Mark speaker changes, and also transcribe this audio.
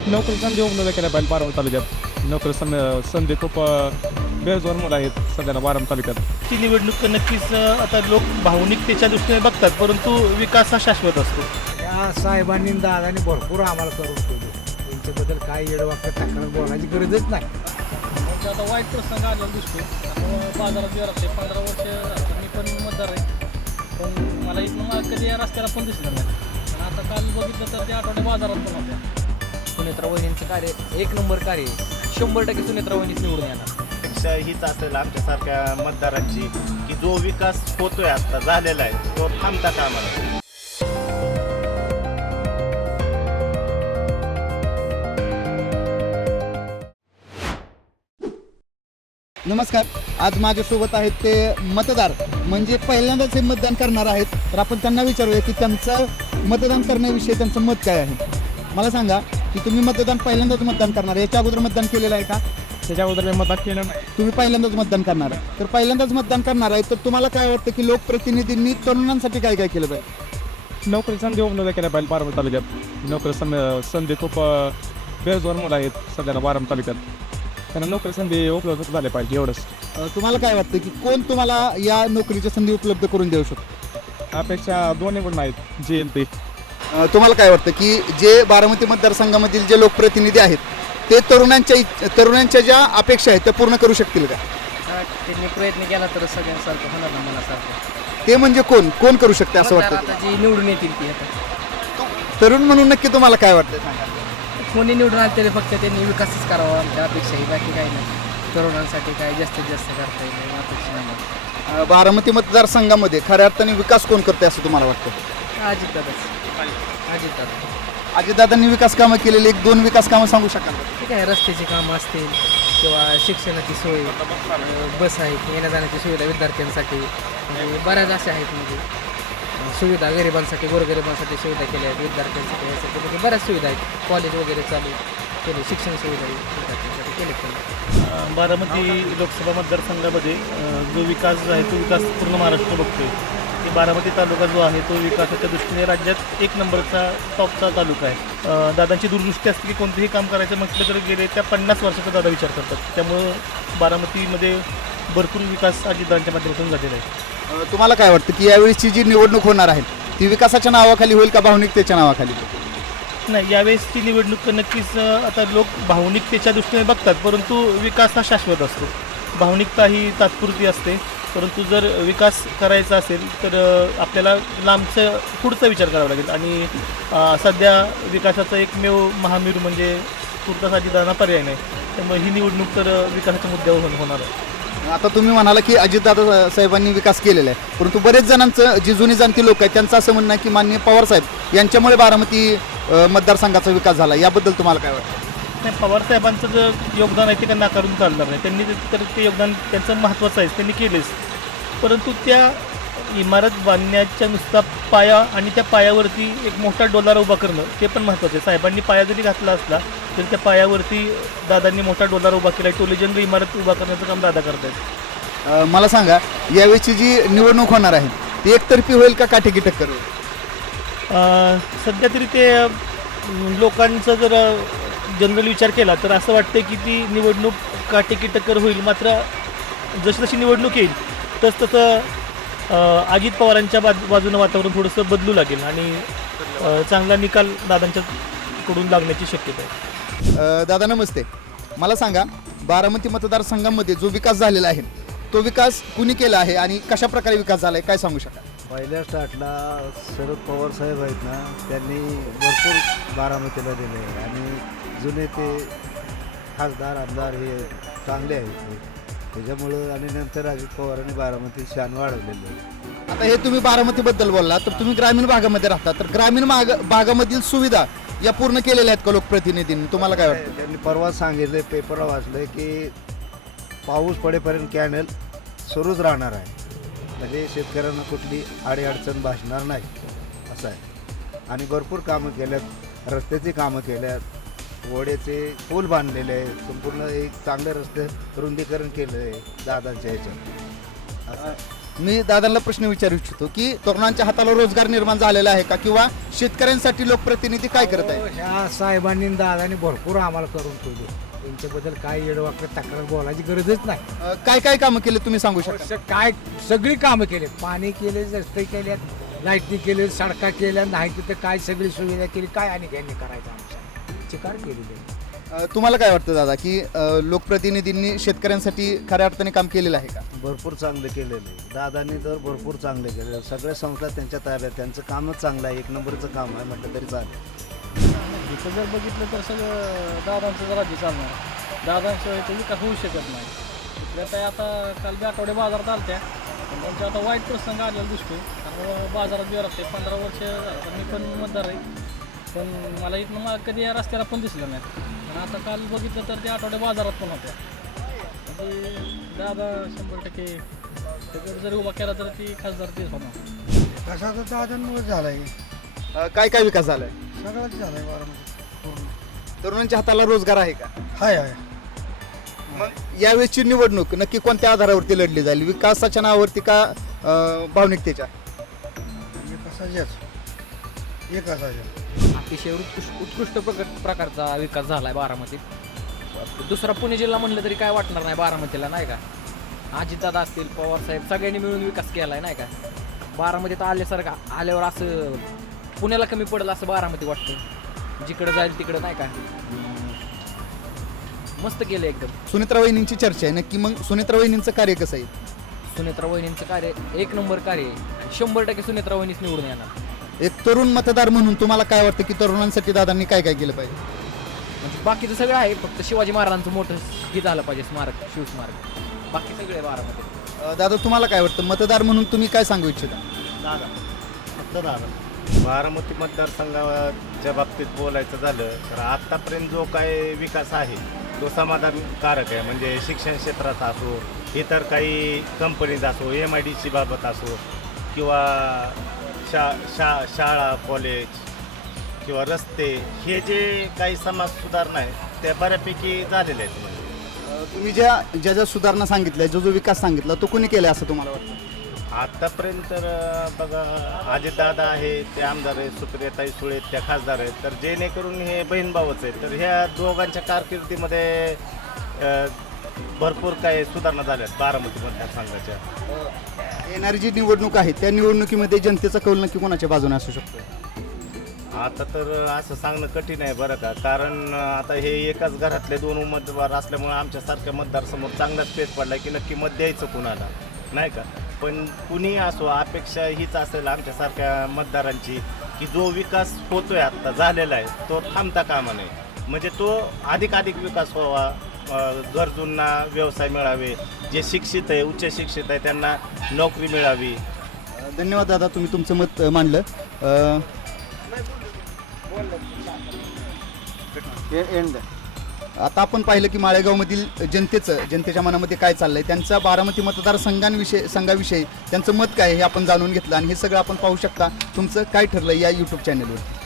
Speaker 1: नोकरी संधी उपलब्ध केल्या पाहिजे बारामती तालुक्यात. नोकरी संधी खूप बेरोजगार मुलं आहेत सध्याला बारामती तालुक्यात.
Speaker 2: ती निवडणूक नक्कीच आता लोक भावनिकतेच्या दृष्टीने बघतात, परंतु विकास हा शाश्वत असतो.
Speaker 3: या साहेबांनी दादांनी भरपूर आम्हाला करून ठेवले. त्यांच्याबद्दल काय येडवाक्य तक्रार बोलायची गरजच नाही.
Speaker 2: म्हणजे आता वाईट प्रसंग आलेला दिसतो. बाजारात गेला 15 वर्ष मी पण मतदार आहे, पण मला इथून कधी या रस्त्याला पण दिसलं नाही. आणि आता काल बघितलं तर ते आठवडे बाजारात पण होत्या.
Speaker 4: सुनेत्रा वहिनींचं कार्य 1 नंबर कार्य 100% सुनेत्रा वहिनीच निवडून येणार.
Speaker 5: अपेक्षा हीच असेल आमच्यासारख्या मतदारांची की जो विकास होतोय आता झालेला आहे तो थांबता कामा नये.
Speaker 6: नमस्कार. आज माझ्यासोबत आहेत ते मतदार, म्हणजे पहिल्यांदाच हे मतदान करणार आहेत. तर आपण त्यांना विचारूया की त्यांचं मतदान करण्याविषयी त्यांचं मत काय आहे. मला सांगा की तुम्ही पहिल्यांदाच मतदान करणार आहे, याच्या अगोदर मतदान केलेलं आहे का?
Speaker 1: त्याच्या अगोदर मी मतदान केलं नाही.
Speaker 6: तुम्ही पहिल्यांदाच मतदान करणार आहे. तर पहिल्यांदाच मतदान करणार आहे, तर तुम्हाला काय वाटतं की लोकप्रतिनिधींनी तरुणांसाठी काय काय केलं पाहिजे?
Speaker 1: नोकरी संधी उपलब्ध केल्या पाहिजे बारामती तालुक्यात. नोकरी संधी खूप बेरोजगार मुलं आहेत सध्याला बारामती तालुक्यात. त्यांना नोकरी संधी उपलब्ध झाल्या पाहिजे एवढंच.
Speaker 6: तुम्हाला काय वाटतं की कोण तुम्हाला या नोकरीच्या संधी उपलब्ध करून देऊ शकतो?
Speaker 1: अपेक्षा दोन्ही पण आहेत जे येईल ते.
Speaker 6: तुम्हाला काय वाटतं की जे बारामती मतदारसंघामधील जे लोकप्रतिनिधी आहेत ते तरुणांच्या ज्या अपेक्षा आहेत त्या पूर्ण करू शकतील का?
Speaker 4: त्यांनी प्रयत्न केला तर सगळ्यांसारखं होणार ना मनासारखं.
Speaker 6: ते म्हणजे कोण करू शकते असं वाटतं?
Speaker 4: आता जी निवडून येतील ती आता
Speaker 6: तरुण म्हणून नक्की तुम्हाला काय वाटतं सांगा.
Speaker 4: कोणी निवडून आले तरी फक्त त्यांनी विकासच करावा आमच्या अपेक्षा ही, बाकी काही नाही. तरुणांसाठी काय जास्तीत जास्त करता येईल अपेक्षा नाही.
Speaker 6: बारामती मतदारसंघामध्ये खऱ्या अर्थाने विकास कोण करते असं तुम्हाला वाटतं?
Speaker 4: अजितदादाच. अजितदादा.
Speaker 6: अजितदादांनी विकास कामं केलेली 1-2 विकास कामं सांगू शकाल का?
Speaker 4: ठीक आहे, रस्त्याची कामं असतील किंवा शिक्षणाची सोय, बस आहेत, येण्या जाण्याची सुविधा विद्यार्थ्यांसाठी, म्हणजे बऱ्याच अशा आहेत. म्हणजे सुविधा गरिबांसाठी, गोरगरिबांसाठी सुविधा केल्या आहेत, विद्यार्थ्यांसाठी यासाठी म्हणजे बऱ्याच सुविधा आहेत. कॉलेज वगैरे चालू केले, शिक्षण सुविधा विद्यार्थ्यांसाठी केले.
Speaker 2: बारामती लोकसभा मतदारसंघामध्ये जो विकास आहे तो विकास पूर्ण महाराष्ट्र बघतोय. की बारामती तालुका जो आहे तो विकासाच्या दृष्टीने राज्यात 1 नंबरचा टॉपचा तालुका आहे. दादांची दूरदृष्टी असते की कोणतेही काम करायचं म्हटलं तर गेले त्या 50 वर्षाचा दादा विचार करतात. त्यामुळं बारामतीमध्ये भरपूर विकास अजितदादांच्या माध्यमातून झालेला आहे.
Speaker 6: तुम्हाला काय वाटतं की यावेळीची जी निवडणूक होणार आहे ती विकासाच्या नावाखाली होईल का भावनिकतेच्या नावाखाली?
Speaker 2: नाही, यावेळेसची निवडणूक नक्कीच आता लोक भावनिकतेच्या दृष्टीने बघतात, परंतु विकास हा शाश्वत असतो. भावनिकता ही तात्पुरती असते, परंतु जर विकास करायचा असेल तर आपल्याला लांबचं पुढचा विचार करावा लागेल. आणि सध्या विकासाचा एकमेव महामेरू म्हणजे पुरता अजितदादांना पर्याय नाही. त्यामुळे ही निवडणूक तर विकासाच्या मुद्द्यावर होणार आहे.
Speaker 6: आता तुम्ही म्हणाला की अजितदादा साहेबांनी विकास केलेला आहे, परंतु बरेच जणांचं जी जुनी जाणती लोक आहेत त्यांचं असं म्हणणं आहे की माननीय पवार साहेब यांच्यामुळे बारामती मतदारसंघाचा विकास झाला. याबद्दल तुम्हाला काय वाटतं?
Speaker 2: नाही, पवारसाहेबांचं जे योगदान आहे ते काय नाकारून चालणार नाही. त्यांनी तर ते योगदान त्यांचं महत्त्वाचं आहे, त्यांनी केलेच. परंतु त्या इमारत बांधण्याच्या नुसता पाया आणि त्या पायावरती एक मोठा डोलारा उभा करणं ते पण महत्त्वाचं आहे. साहेबांनी पाया जरी घातला असला तरी त्या पायावरती दादांनी मोठा डोलारा उभा केला आहे. टोलेजंग इमारत उभा करण्याचं काम दादा करत आहेत.
Speaker 6: मला सांगा यावेळीची जी निवडणूक होणार आहे ती एकतर्फी होईल का काटेकी टक्कर होईल?
Speaker 2: सध्या तरी ते लोकांचा जर जनरल विचार केला तर असं वाटतं की ती निवडणूक काटेकी टक्कर होईल. मात्र जशी जशी निवडणूक येईल तसं अजित पवारांच्या बाजूनं वातावरण थोडंसं बदलू लागेल आणि चांगला निकाल दादांच्याकडून लागण्याची शक्यता आहे.
Speaker 6: दादा नमस्ते. मला सांगा बारामती मतदारसंघामध्ये जो विकास झालेला आहे तो विकास कुणी केला आहे आणि कशा प्रकारे विकास झाला आहे काय सांगू शकाल?
Speaker 3: पहिल्या स्टार्टला शरद पवार साहेब आहेत ना, त्यांनी भरपूर बारामतीला दिले आणि जुने ते खासदार आमदार हे चांगले आहेत त्याच्यामुळं. आणि नंतर अजित पवारांनी बारामती शान वाढवलेलं आहे.
Speaker 6: आता हे तुम्ही बारामतीबद्दल बोलला तर तुम्ही ग्रामीण भागामध्ये राहता, तर ग्रामीण भागामधील सुविधा या पूर्ण केलेल्या आहेत का लोकप्रतिनिधींनी? तुम्हाला काय वाटतं?
Speaker 3: त्यांनी परवा सांगितले, पेपरला वाचलं की पाऊस पडेपर्यंत कॅनल सुरूच राहणार आहे, म्हणजे शेतकऱ्यांना कुठली अडचण भासणार नाही असं आहे. आणि भरपूर कामं केल्यात, रस्त्याची कामं केल्यात, वड्याचे पूल बांधलेले आहे, संपूर्ण एक चांगले रस्ते रुंदीकरण केलं आहे दादांच्या ह्याच्यात असं.
Speaker 6: मी दादांना प्रश्न विचारू इच्छितो की तरुणांच्या हाताला रोजगार निर्माण झालेला आहे का, किंवा शेतकऱ्यांसाठी लोकप्रतिनिधी काय करत आहे?
Speaker 7: ह्या साहेबांनी आणि दादांनी भरपूर आम्हाला करून ठेवले. त्यांच्याबद्दल काय येडवाकडे तक्रार बोलायची गरजच नाही.
Speaker 6: काय काय कामं केले तुम्ही सांगू शकता?
Speaker 7: काय सगळी कामं केली, पाणी केले, रस्ते केले, लाईटनी केले, सडका केल्या, नाही तिथं काय सगळी सुविधा केली. काय आणि त्यांनी करायचं आमच्या चिकार केलेली आहे.
Speaker 6: तुम्हाला काय वाटतं दादा की लोकप्रतिनिधींनी शेतकऱ्यांसाठी खऱ्या अर्थाने काम केलेलं आहे का?
Speaker 3: भरपूर चांगलं केलेलं आहे. दादांनी तर भरपूर चांगले केलेलं. सगळ्या संस्था त्यांच्या ताब्यात, त्यांचं कामच चांगलं आहे. एक नंबरचं काम आहे म्हटलं तरी चालेल.
Speaker 2: इथं जर बघितलं तर सगळं दादांचं राज्य चालणार. दादांशिवाय तो विकास होऊ शकत नाही. इथल्या काय आता काल बी आठवडे बाजारात आलत्या, पण त्यांच्या आता वाईट प्रसंग आलेला दिसतो. त्यामुळं बाजारात बी राहते 15 वर्ष मी पण मतदार आहे, पण मला इथनं मला कधी या रस्त्याला पण दिसलं नाही. पण आता काल बघितलं तर ते आठवडे बाजारात पण होत्या. म्हणजे दादा 100% त्याच्यावर जरी उभा केला तर ती खासदार तेच होणार.
Speaker 7: कसा तर दादांमुळे झाला आहे,
Speaker 6: काय काय विकास झालाय?
Speaker 7: सगळंच झालं आहे बारामती.
Speaker 6: तरुणांच्या हाताला रोजगार आहे का?
Speaker 7: हाय हाय.
Speaker 6: मग यावेळेसची निवडणूक नक्की कोणत्या आधारावरती लढली जाईल? विकासाच्या नावावरती का भावनिकतेच्या?
Speaker 7: एक असायचं.
Speaker 4: अतिशय उत्कृष्ट प्रकारचा विकास झाला आहे बारामतीत. दुसरा पुणे जिल्हा म्हणलं तरी काय वाटणार नाही बारामतीला, नाही का? अजितदादा असतील, पवारसाहेब सगळ्यांनी मिळून विकास केला आहे, नाही का? बारामतीत आल्यासारखं आल्यावर असं पुण्याला कमी पडेल असं बारामती वाटतं. जिकडं जाईल तिकडं, नाही का? मस्त केलं एकदम.
Speaker 6: सुनेत्रा वहिनींची चर्चा आहे, नक्की मग सुनेत्रा वहिनींचं कार्य कसं आहे?
Speaker 4: सुनेत्रा वहिनींचं कार्य एक नंबर कार्य आहे. 100% सुनेत्रा वहिनीच निवडून येणार.
Speaker 6: एक तरुण मतदार म्हणून तुम्हाला काय वाटतं की तरुणांसाठी दादांनी काय काय केलं पाहिजे?
Speaker 4: म्हणजे बाकीचं सगळं आहे, फक्त शिवाजी महाराजांचं मोठं हे झालं पाहिजे, स्मारक, शिवस्मारक. बाकी सगळे बारामती.
Speaker 6: दादा तुम्हाला काय वाटतं, मतदार म्हणून तुम्ही काय सांगू इच्छिता?
Speaker 5: दादा फक्त दादा. बारामती मतदारसंघाच्या बाबतीत बोलायचं झालं तर आत्तापर्यंत जो काय विकास आहे तो समाधानकारक आहे. म्हणजे शिक्षण क्षेत्रात असो, इतर काही कंपनीज असो, MIDC बाबत असो, किंवा शाळा कॉलेज किंवा रस्ते, हे जे काही समाज सुधारणा आहे त्या बऱ्यापैकी झालेल्या आहेत. म्हणजे
Speaker 6: तुम्ही ज्या सुधारणा सांगितल्या, जो विकास सांगितला तो कोणी केला असं तुम्हाला वाटतं?
Speaker 5: आत्तापर्यंत तर बघा, अजितदादा आहे ते आमदार आहेत, सुप्रियाताई सुळे त्या खासदार आहेत, तर जेणेकरून हे बहीण भावच आहेत. तर ह्या दोघांच्या कारकिर्दीमध्ये भरपूर काही सुधारणा झाल्या आहेत बारामती मतदारसंघाच्या.
Speaker 6: येणारी जी निवडणूक आहे त्या निवडणुकीमध्ये जनतेचा कौल नक्की कोणाच्या बाजूने असू शकतो?
Speaker 5: आता तर असं सांगणं कठीण आहे बरं का, कारण आता हे एकाच घरातले 2 उमेदवार असल्यामुळे आमच्यासारख्या मतदारसमोर चांगलाच पेच पडला की नक्की मत द्यायचं कुणाला, नाही का? पण कुणी असो, अपेक्षा हीच असेल आमच्यासारख्या मतदारांची की जो विकास होतोय आत्ता झालेला आहे तो थांबता कामा नये. म्हणजे तो अधिक विकास व्हावा, गरजूंना व्यवसाय मिळावे, जे शिक्षित आहे, उच्च शिक्षित आहे त्यांना नोकरी मिळावी.
Speaker 6: धन्यवाद दादा, तुम्ही तुमचं मत मांडलं. आता आपण पाहिलं की माळेगावमधील जनतेच्या मनामध्ये काय चाललंय, त्यांच्या बारामती संघाविषयी त्यांचं मत काय हे आपण जाणून घेतलं, आणि हे सगळं आपण पाहू शकता तुमचं काय ठरलं या YouTube चॅनलवर.